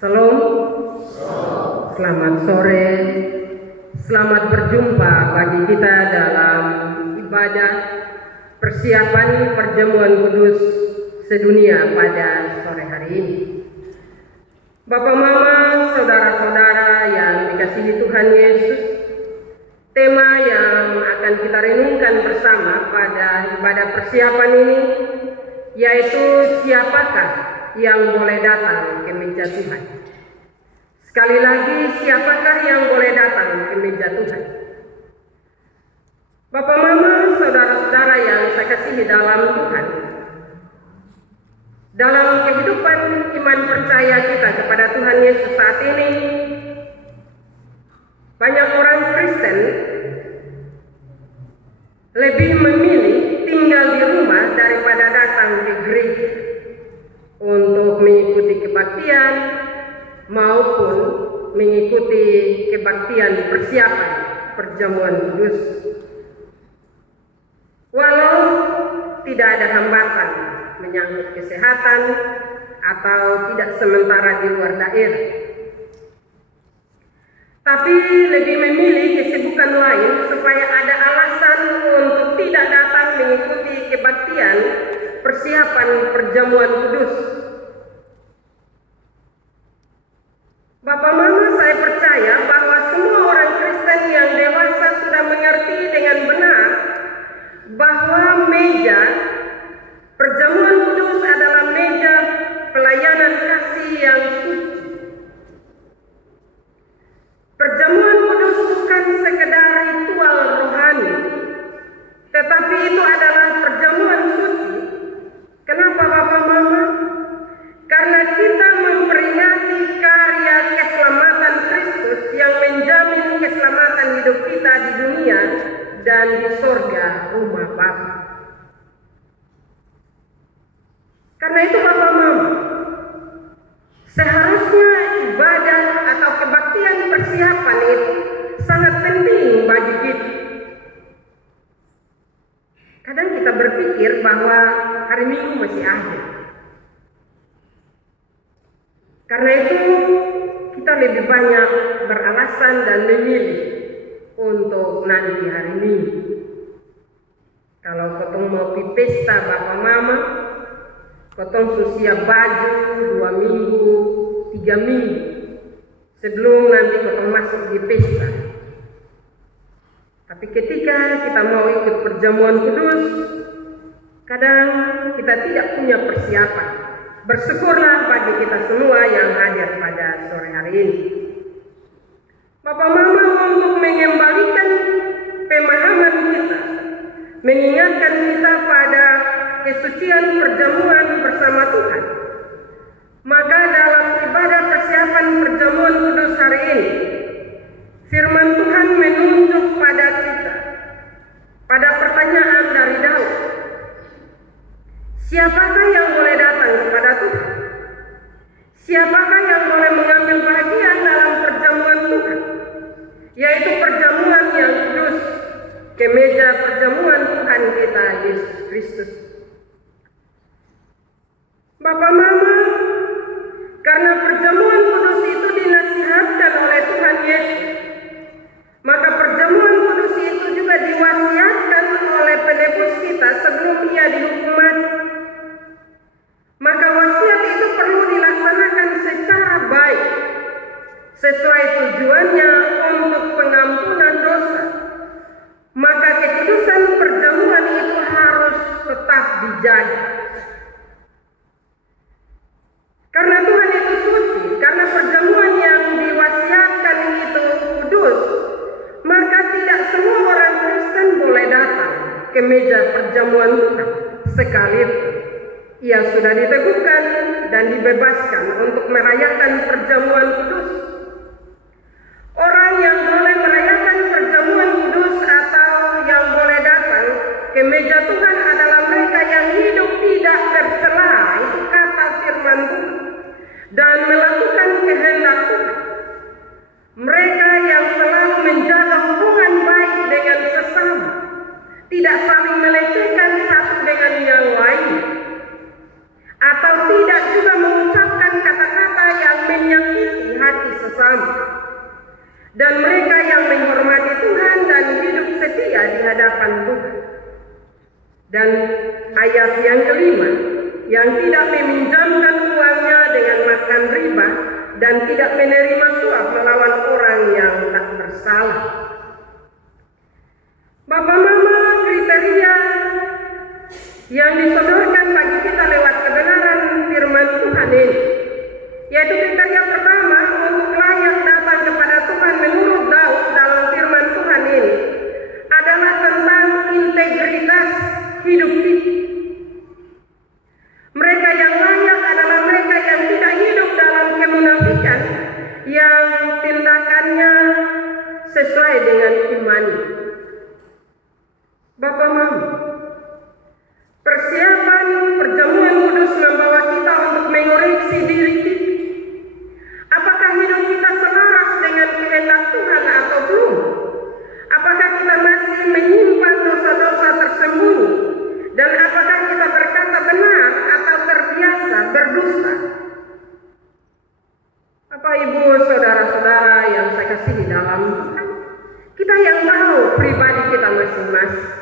Salam, selamat sore, selamat berjumpa bagi kita dalam ibadah persiapan perjamuan kudus sedunia pada sore hari ini. Bapak, Mama, saudara-saudara yang dikasihi Tuhan Yesus, tema yang akan kita renungkan bersama pada ibadah persiapan ini yaitu siapakah yang boleh datang ke meja Tuhan. Sekali lagi, siapakah yang boleh datang ke meja Tuhan? Bapak, Mama, saudara-saudara yang saya kasihi dalam Tuhan, dalam kehidupan iman percaya kita kepada Tuhan Yesus saat ini, banyak orang Kristen lebih memilih tinggal di rumah daripada datang ke gereja untuk mengikuti kebaktian maupun mengikuti kebaktian persiapan perjamuan kudus. Walau tidak ada hambatan menyangkut kesehatan atau tidak sementara di luar daerah, tapi lebih memilih kesibukan lain supaya ada alasan untuk tidak datang mengikuti kebaktian persiapan perjamuan kudus. Bapak, Mama, saya percaya bahwa semua orang Kristen yang dewasa sudah mengerti dengan benar bahwa meja perjamuan kudus adalah meja pelayanan kasih yang suci. Perjamuan kudus bukan sekedar ritual rohani, tetapi itu adalah perjamuan suci. Kenapa, Bapak, Mama? Karena kita memperingati karya keselamatan Kristus yang menjamin keselamatan hidup kita di dunia dan di sorga rumah Bapa. Karena itu, Bapak, Mama, seharusnya ibadah atau kebaktian persiapan itu sangat penting bagi kita. Kadang kita berpikir bahwa hari Minggu masih ada. Karena itu kita lebih banyak beralasan dan memilih untuk nanti hari Minggu. Kalau kotong mau pi pesta, Bapak, Mama, kotong siap baju 2 minggu, 3 minggu sebelum nanti kotong masuk di pesta. Tapi ketika kita mau ikut perjamuan kudus, kadang kita tidak punya persiapan. Bersyukurlah bagi kita semua yang hadir pada sore hari ini. Bapak, Mama, untuk mengembalikan pemahaman kita, mengingatkan kita pada kesucian perjamuan bersama Tuhan, maka dalam ibadah persiapan perjamuan kudus hari ini, firman Tuhan menunjuk pada kita pada pertanyaan dari Daud. Siapakah yang boleh datang kepada Tuhan? Siapakah yang boleh mengambil bagian dalam perjamuan Tuhan? Yaitu perjamuan yang kudus, ke meja perjamuan Tuhan kita Yesus Kristus. Bapak, Mama, karena perjamuan kudus itu dinasihatkan oleh Tuhan Yesus, maka perjamuan kudus itu juga diwasiatkan oleh penebus kita sebelum ia dihukum mati. Maka wasiat itu perlu dilaksanakan secara baik, sesuai tujuannya untuk pengampunan dosa. Maka kekudusan perjamuan itu harus tetap dijaga. Karena Tuhan itu suci, karena perjamuan yang diwasiatkan itu kudus, maka tidak semua orang Kristen boleh datang ke meja perjamuan Tuhan sekalipun ia sudah diteguhkan dan dibebaskan untuk merayakan perjamuan kudus. Orang yang boleh merayakan perjamuan kudus atau yang boleh datang ke meja Tuhan adalah mereka yang hidup tidak tercela, itu kata firman Tuhan, dan melakukan kehendak Tuhan. Mereka yang selalu menjaga hubungan baik dengan sesama, tidak saling melecehkan satu dengan yang lain, atau tidak juga mengucapkan kata-kata yang menyakiti Ayat yang kelima, yang tidak meminjamkan uangnya dengan makan riba dan tidak menerima suap melawan orang yang tak bersalah. Bapak Mama, kriteria yang disodorkan bagi kita lewat kebenaran firman Tuhan ini, yaitu kriteria pertama untuk layak datang kepada Tuhan menurut Daud dalam firman Tuhan ini adalah tentang integritas hidup kita. Mereka yang layak adalah mereka yang tidak hidup dalam kemunafikan, yang tindakannya sesuai dengan iman. Bapak Mama, persiapan perjamuan kudus membawa kita untuk mengoreksi diri kita. Apakah hidup kita selaras dengan kehendak Tuhan atau belum? Apakah kita masih menyimpan dosa-dosa tersembunyi? Dan apakah kita berkata benar atau terbiasa berdusta? Bapak, Ibu, saudara-saudara yang saya kasihi dalam Tuhan, kita yang tahu pribadi kita masing-masing.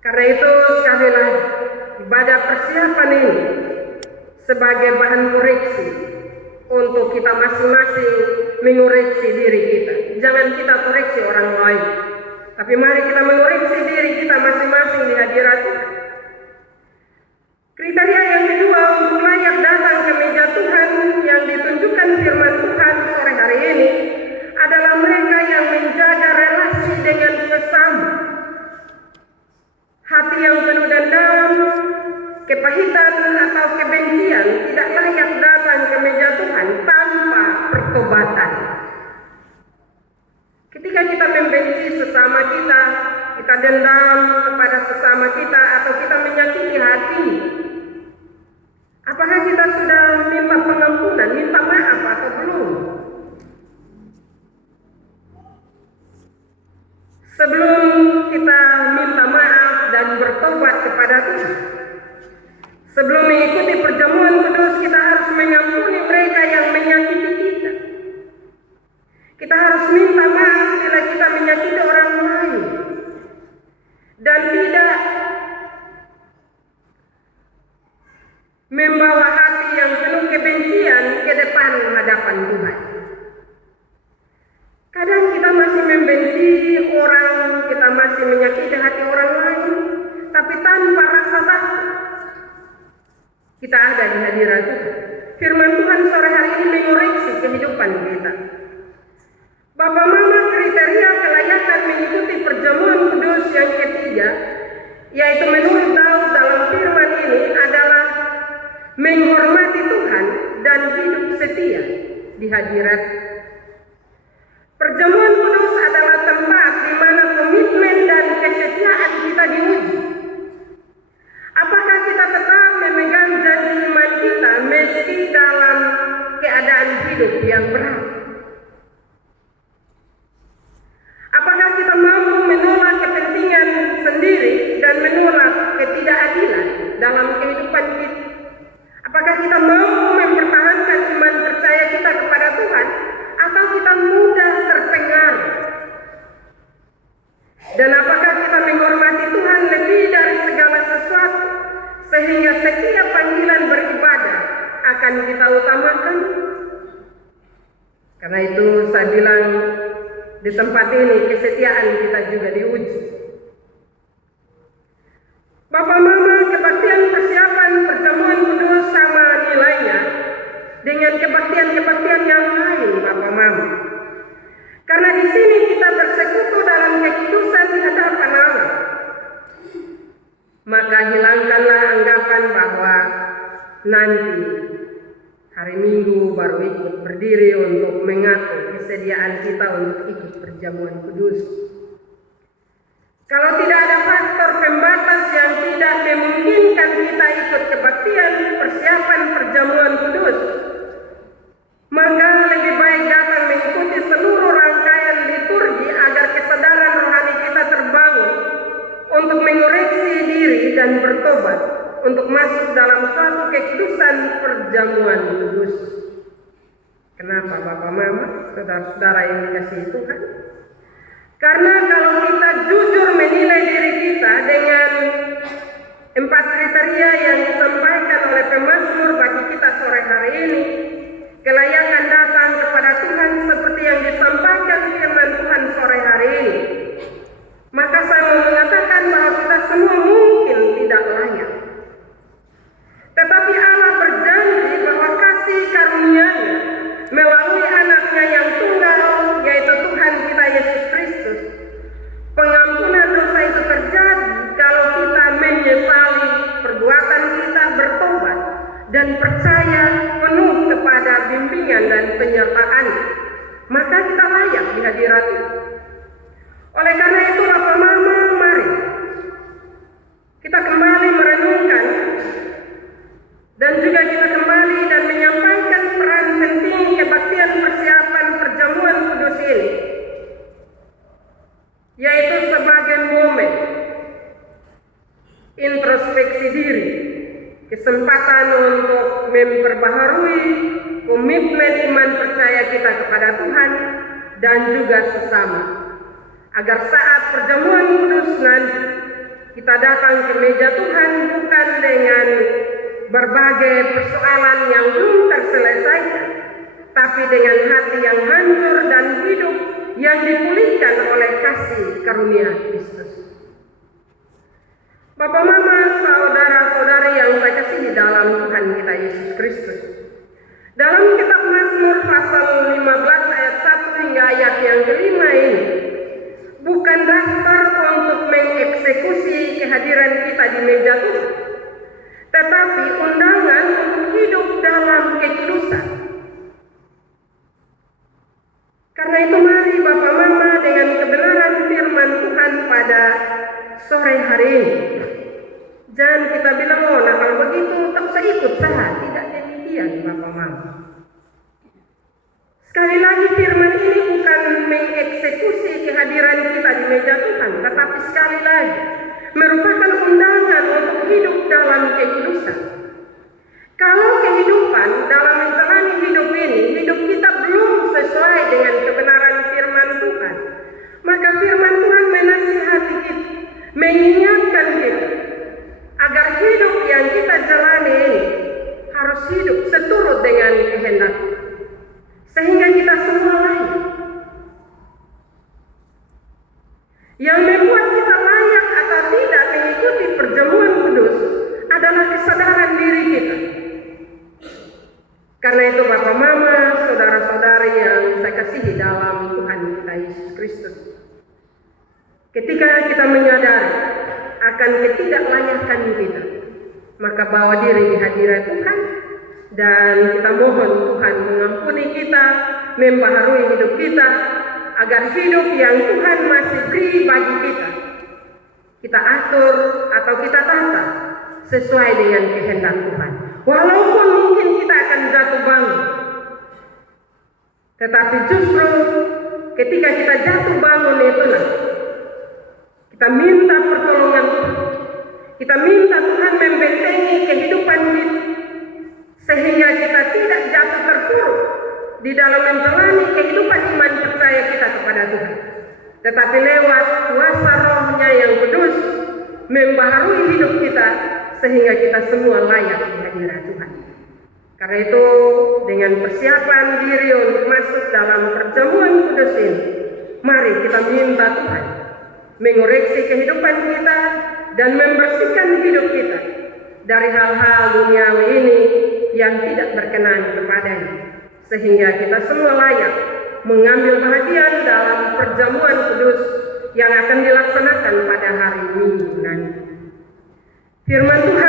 Karena itu sekali lagi, ibadah persiapan ini sebagai bahan koreksi untuk kita masing-masing mengoreksi diri kita. Jangan kita koreksi orang lain, tapi mari kita mengoreksi diri kita masing-masing di hadirat Tuhan. Kriteria yang kedua untuk layak datang ke meja Tuhan yang ditunjukkan firman Tuhan sore hari ini adalah mereka yang menjaga relasi dengan sesama. Hati yang penuh dendam, kepahitan atau kebencian tidak layak datang ke meja Tuhan tanpa pertobatan. Ketika kita membenci sesama kita, kita dendam kepada sesama kita, atau kita menyakiti hati, apakah kita sudah minta pengampunan, minta maaf atau belum? Sebelum kita minta maaf dan bertobat kepada Tuhan, sebelum mengikuti perjamuan kudus, kita harus mengampuni mereka yang menyakiti kita. Kita harus minta maaf bila kita menyakiti orang lain, dan tidak membawa hati yang penuh kebencian ke depan hadapan Tuhan. Kadang kita masih membenci orang, kita masih menyakiti hati orang lain, tapi tanpa rasa takut. Kita ada di hadirat Tuhan. Firman Tuhan sore hari ini mengoreksi kehidupan kita. Bapak Mama, kriteria kelayakan mengikuti perjamuan kudus yang ketiga, yaitu menurut Daud dalam firman ini adalah menghormati Tuhan dan hidup setia di hadirat. Perjamuan kudus adalah tempat di mana komitmen dan kesetiaan kita diuji. Apakah kita tetap memegang janji iman kita meski dalam keadaan hidup yang berat? Apakah kita mampu menolak kepentingan sendiri dan menolak ketidakadilan dalam kehidupan kita? Apakah kita mampu mempertahankan iman percaya kita kepada Tuhan, atau kita mudah terpengaruh? Dan apakah kita menghormati Tuhan lebih dari segala sesuatu, sehingga setiap panggilan beribadah akan kita utamakan? Karena itu saya bilang, di tempat ini kesetiaan kita juga diuji. Bapak Mama, kebaktian persiapan perjamuan kudus sama nilainya dengan kebaktian-kebaktian yang lain, Bapak Mama. Karena di sini kita bersekutu dalam kekudusan di hadapan Allah. Maka hilangkanlah anggapan bahwa nanti hari Minggu baru ikut berdiri untuk mengatur kesediaan kita untuk ikut perjamuan kudus. Kalau tidak ada faktor pembatas yang tidak memungkinkan kita ikut kebaktian persiapan perjamuan kudus, maka lebih baik datang mengikuti seluruh rangkaian liturgi agar kesadaran rohani kita terbangun untuk mengoreksi diri dan bertobat untuk masuk dalam suatu kekudusan perjamuan kudus. Kenapa Bapak Mama, saudara-saudara yang dikasihi Tuhan? Karena kalau kita jujur menilai diri kita dengan 4 kriteria yang disampaikan oleh pemazmur bagi kita sore hari ini, kelayakan datang kepada Tuhan seperti yang disampaikan firman Tuhan sore hari ini. Maka saya mau mengatakan bahwa kita semua mungkin tidak layak. Tetapi Allah berjanji bahwa kasih karunia-Nya melalui anaknya yang tunggal, yaitu Tuhan kita Yesus Kristus. Pengampunan dosa itu terjadi kalau kita menyesali perbuatan kita, bertobat, dan percaya penuh kepada bimbingan dan penyertaan. Maka kita layak di hadirat itu. Oleh karena itu, Bapak Mama, mari kita kembali merenungkan dan juga kita kembali dan menyampaikan peran penting kebaktian persiapan perjamuan kudus ini, yaitu sebagai momen introspeksi diri, kesempatan untuk memperbaharui komitmen iman percaya kita kepada Tuhan dan juga sesama, agar saat perjamuan kudus nanti kita datang ke meja Tuhan bukan dengan berbagai persoalan yang belum terselesaikan, tapi dengan hati yang hancur dan hidup yang dipulihkan oleh kasih karunia Kristus. Bapak Mama, saudara-saudari yang saya kasihi dalam Tuhan kita Yesus Kristus, dalam kitab Mazmur pasal 15 ayat 1 hingga ayat yang kelima ini bukan daftar untuk mengeksekusi kehadiran kita di meja Tuhan, tetapi undangan untuk hidup dalam kekudusan. Karena itu mari Bapak Mama dengan kebenaran firman Tuhan pada sore hari ini, jangan kita bilang, oh nah kalau begitu tak usah ikut saya. Tidak demikian Bapak Mama. Sekali lagi firman ini bukan mengeksekusi kehadiran kita di meja Tuhan, tetapi sekali lagi merupakan undangan untuk hidup dalam kekudusan. Kalau kehidupan dalam menjalani hidup ini, hidup kita belum sesuai dengan kebenaran firman Tuhan, maka firman Tuhan menasihati kita, mengingatkan kita, agar hidup yang kita jalani ini harus hidup seturut dengan kehendak, sehingga kita semua layak. Yang membuat kita layak atau tidak mengikuti perjamuan kudus adalah kesadaran diri kita. Karena itu Bapak Mama, saudara-saudari yang saya kasihi dalam Tuhan kita Yesus Kristus, ketika kita menyadari akan ketidaklayakan kita, maka bawa diri di hadirat Tuhan dan kita mohon Tuhan mengampuni kita, membaharui hidup kita, agar hidup yang Tuhan masih beri bagi kita atur atau kita tata sesuai dengan kehendak Tuhan. Walaupun mungkin kita akan jatuh bangun, tetapi justru ketika kita jatuh bangun itu kita minta pertolongan Tuhan. Kita minta Tuhan membentengi kehidupan kita, sehingga kita tidak jatuh terpuruk di dalam menjalani kehidupan iman percaya kita kepada Tuhan, tetapi lewat kuasa Roh-Nya yang kudus membaharui hidup kita, sehingga kita semua layak di hadirat Tuhan. Karena itu dengan persiapan diri untuk masuk dalam perjamuan kudus ini, mari kita minta Tuhan mengoreksi kehidupan kita dan membersihkan hidup kita dari hal-hal duniawi ini yang tidak berkenan kepadanya, sehingga kita semua layak mengambil bahagian dalam perjamuan kudus yang akan dilaksanakan pada hari Minggu nanti. Firman Tuhan